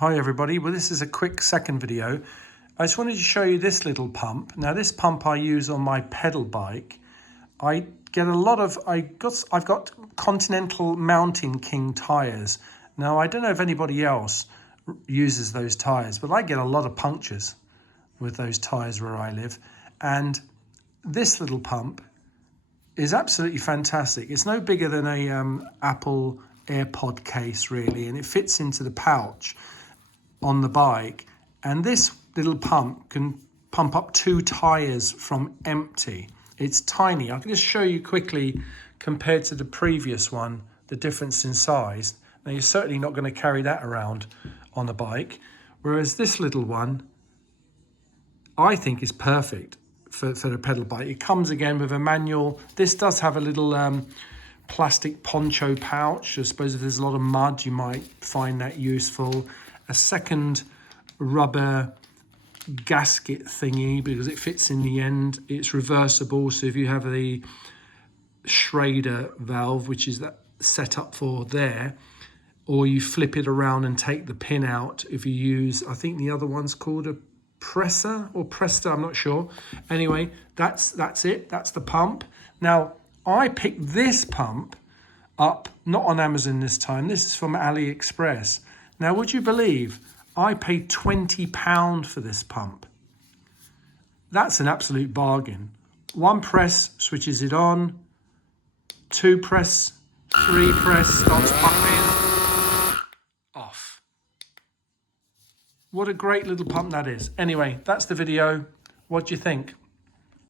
Hi everybody, well this is a quick second video. I just wanted to show you this little pump. Now this pump I use on my pedal bike. I've got Continental Mountain King tyres. Now I don't know if anybody else uses those tyres, but I get a lot of punctures with those tyres where I live. And this little pump is absolutely fantastic. It's no bigger than a Apple AirPod case really, and it fits into the pouch on the bike, and this little pump can pump up 2 tyres from empty. It's tiny. I can just show you quickly compared to the previous one the difference in size. Now you're certainly not going to carry that around on a bike, whereas this little one I think is perfect for the pedal bike. It comes again with a manual. This does have a little plastic poncho pouch. I suppose if there's a lot of mud you might find that useful. A second rubber gasket thingy because it fits in the end. It's reversible, so if you have the Schrader valve, which is that set up for there, or you flip it around and take the pin out if you use, I think the other one's called a presser or Presta, I'm not sure. Anyway, that's it, that's the pump. Now I picked this pump up, not on Amazon this time, this is from AliExpress. Now, would you believe I paid £20 for this pump? That's an absolute bargain. 1 press switches it on, 2 press, 3 press starts pumping, off. What a great little pump that is. Anyway, that's the video. What do you think?